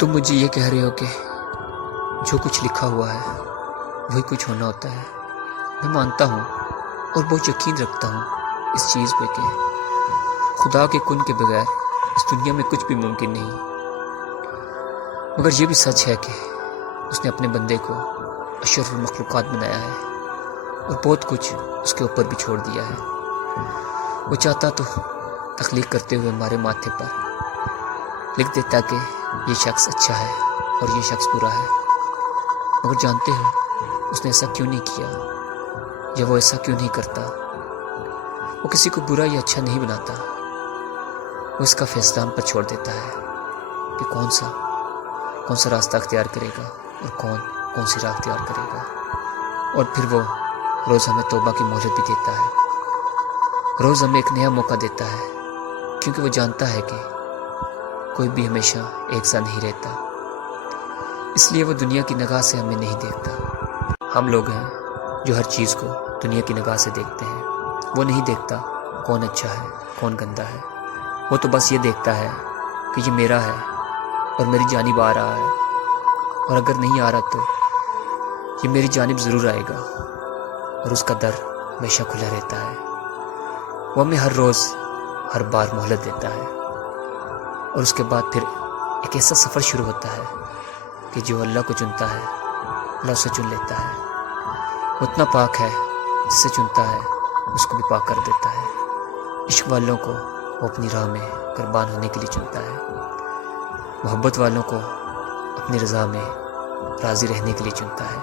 तुम मुझे ये कह रहे हो कि जो कुछ लिखा हुआ है वही कुछ होना होता है। मैं मानता हूँ और बहुत यकीन रखता हूँ इस चीज़ पे कि खुदा के कुन के बगैर इस दुनिया में कुछ भी मुमकिन नहीं। मगर ये भी सच है कि उसने अपने बंदे को अशरफुल मखलूक़ात बनाया है और बहुत कुछ उसके ऊपर भी छोड़ दिया है। वो चाहता तो तख्लीक करते हुए हमारे माथे पर लिख देता कि ये शख्स अच्छा है और ये शख्स बुरा है। मगर जानते हो उसने ऐसा क्यों नहीं किया, या वो ऐसा क्यों नहीं करता? वो किसी को बुरा या अच्छा नहीं बनाता। वो इसका फैसला हम पर छोड़ देता है कि कौन सा रास्ता अख्तियार करेगा और कौन सी राह अख्तियार करेगा। और फिर वो रोज़ हमें तौबा की मोहलत भी देता है, रोज़ हमें एक नया मौका देता है, क्योंकि वो जानता है कि कोई भी हमेशा एक सा नहीं रहता। इसलिए वो दुनिया की निगाह से हमें नहीं देखता। हम लोग हैं जो हर चीज़ को दुनिया की निगाह से देखते हैं। वो नहीं देखता कौन अच्छा है कौन गंदा है। वो तो बस ये देखता है कि ये मेरा है और मेरी जानिब आ रहा है, और अगर नहीं आ रहा तो ये मेरी जानिब ज़रूर आएगा, और उसका दर हमेशा खुला रहता है। वो हमें हर रोज़ हर बार मोहलत देता है, और उसके बाद फिर एक ऐसा सफ़र शुरू होता है कि जो अल्लाह को चुनता है अल्लाह उसे चुन लेता है। वो उतना पाक है जिसे चुनता है उसको भी पाक कर देता है। इश्क वालों को वो अपनी राह में कुर्बान होने के लिए चुनता है। मोहब्बत वालों को अपनी रज़ा में राज़ी रहने के लिए चुनता है।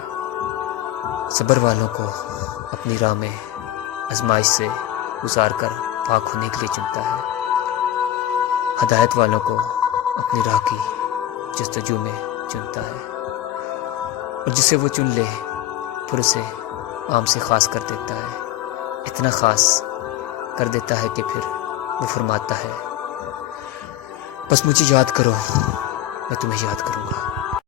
सब्र वालों को अपनी राह में आजमाइश से गुजार कर पाक होने के लिए चुनता है। हदायत वालों को अपनी राह की जस्तजू में चुनता है, और जिसे वो चुन ले फिर उसे आम से ख़ास कर देता है। इतना ख़ास कर देता है कि फिर वो फरमाता है, बस मुझे याद करो, मैं तुम्हें याद करूँगा।